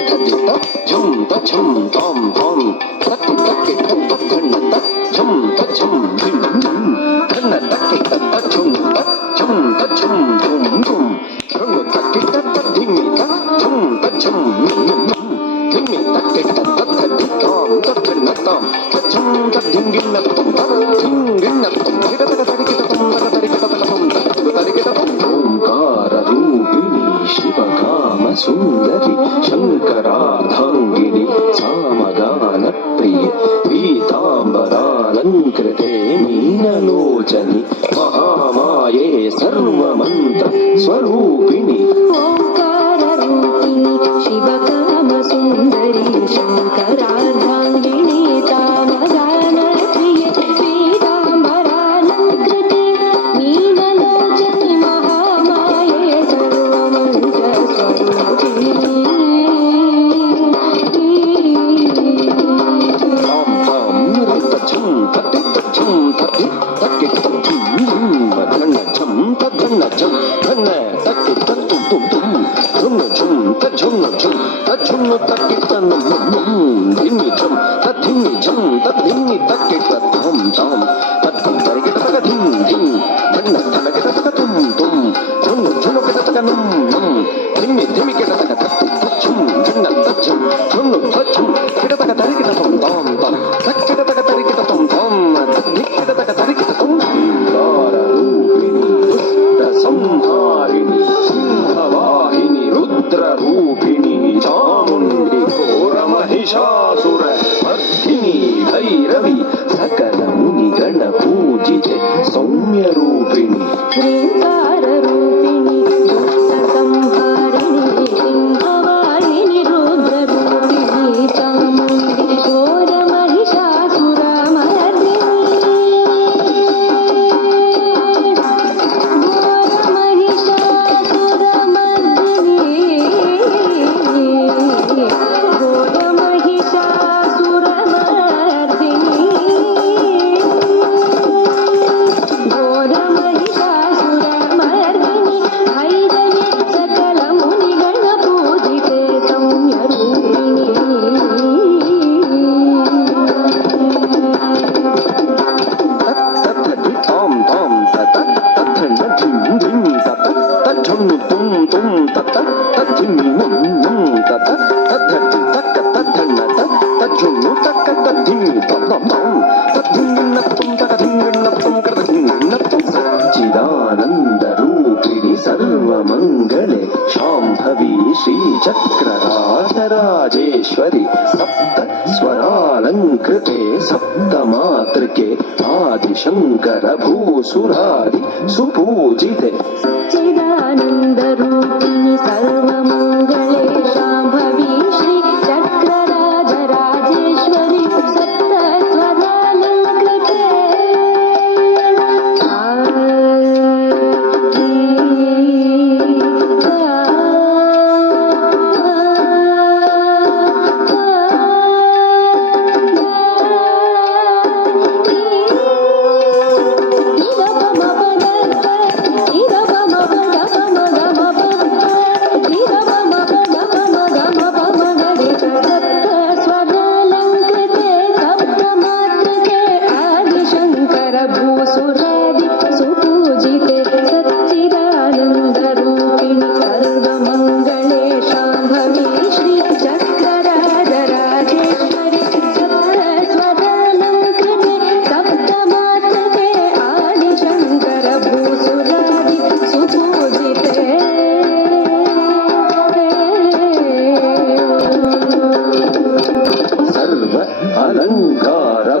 ತದ್ದಿತ ಝಂ ತ ಝಂ ತಾಂ ತಾಂ ತತ್ತಿ ತಕ್ಕೆ ತತ್ತ ಧಣ್ಣ ತ ಝಂ ತ ಝಂ ಧಿಂ ಧಿಂ ಧಣ್ಣ ತಕ್ಕೆ ತತ್ತ ಝುಂ ತ ಝಂ ತ ಝಂ ಧುಂ ಧುಂ ಝಂ ತಕ್ಕೆ ತತ್ತ ಧಿಮ್ಮಿ ತ ಝಂ ತ ಝಂ ಮಿಂ ಧಿಮ್ಮಿ ತಕ್ಕೆ ತತ್ತ ತದ್ದಿ ತಾಂ ತ ಧಣ್ಣ ತಾಂ ತ ಝಂ ತ ಧಿಂಗಿನ್ನ ತಂ ತ ಧಿಂಗಿನ್ನ ತಂ ತರಿಕಿಟ ತರಿಕಿಟ ತಂ ತರಿಕಿಟ ತಂ ತರಿಕಿಟ ತಂ ಓಂಕಾರ ರೂಪಿಣಿ ಶಿವಕಾಮ ಸುಂದರಿ ಶಂಕರಾರ್ಧಾಂಗಿನಿ ಸಾಮಗಾನ ಪ್ರಿಯ ಪೀತಾಂಬರಾಲಂಕೃತೆ ಮೀನಲೋಚನಿ ಮಹಾಮಾಯೇ ಸರ್ವಮಂತ್ರ ಸ್ವರೂಪಿಣಿ ಓಂಕಾರ ರೂಪಿಣಿ ಶಿವಕಾಮ ಸುಂದರಿ ಶಂಕರಾರ್ಧಾಂಗಿನಿ ತಾಮಗಾನ ಪ್ರಿಯ ಪೀತಾಂಬರಾಲಂಕೃತೆ ಮೀನಲೋಚನಿ ಮಹಾಮಾಯೇ ಸರ್ವಮಂತ್ರ ಸ್ವರೂಪಿಣಿ ಸಂಹಾರಿಣಿ ಸಿಂಹವಾಹಿನಿ ರುದ್ರರೂಪಿಣಿ ಚಾಮುಂಡಿ ಘೋರ ಮಹಿಷಾಸುರ ಮರ್ದಿನಿ ಭೈರವಿ ಸಕಲ ಮುನಿಗಣ ಪೂಜಿತೆ ಸೌಮ್ಯ ರೂಪಿಣಿ ಶ್ರೀಕಾರ ರೂಪಿಣಿ ದುಷ್ಟ ಸಂಹಾರಿಣಿ ಸಿಂಹವಾಹಿನಿ ರುದ್ರ ರೂಪಿಣಿ ಚಾಮುಂಡಿ ಘೋರ ಮಹಿಷಾಸುರ ಮರ್ದಿನಿ ಸಚ್ಚಿದಾನಂದ ರೂಪಿಣಿ ಸರ್ವಮಂಗಳೆ ಶಾಂಭವಿ ಶ್ರೀಚಕ್ರರಾಜರಾಜೇಶ್ವರಿ ಸಪ್ತ ಸ್ವರಾಲಂಕೃತೆ ಸಪ್ತ ಮಾತೃಕೆ ಆದಿಶಂಕರ ಭೂಸುರಾರಿ ಸುಪೂಜಿತೆ ಸಚ್ಚಿದಾನಂದ ರೂಪಿಣಿ ಸರ್ವಮಂಗಳೆ ಶಾಂಭವಿ ಶ್ರೀ ಚಕ್ರರಾಜರಾಜೇಶ್ವರಿ ಸಪ್ತ ಸ್ವರಾಲಂಕೃತೆ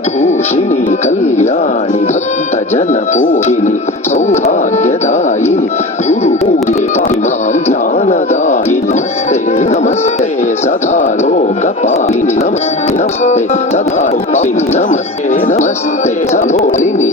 ಭೂಷಿಣಿ ಕಲ್ಯಾಣಿ ಭಕ್ತ ಜನ ಪೋಷಿಣಿ ಸೌಭಾಗ್ಯದಾಯಿನಿ ಗುರು ಪೂಜೆ ಪಾಯಿಮಾಂ ಜ್ಞಾನದಾಯಿನಿ ನಮಸ್ತೆ ನಮಸ್ತೆ ಸದಾ ಲೋಕಪಾಲಿನಿ ನಮಸ್ತೆ ನಮಸ್ತೆ ಸದಾ ಲೋಕಪಾಲಿನಿ ನಮಸ್ತೆ ನಮಸ್ತೆ ಸಲೋಲಿನಿ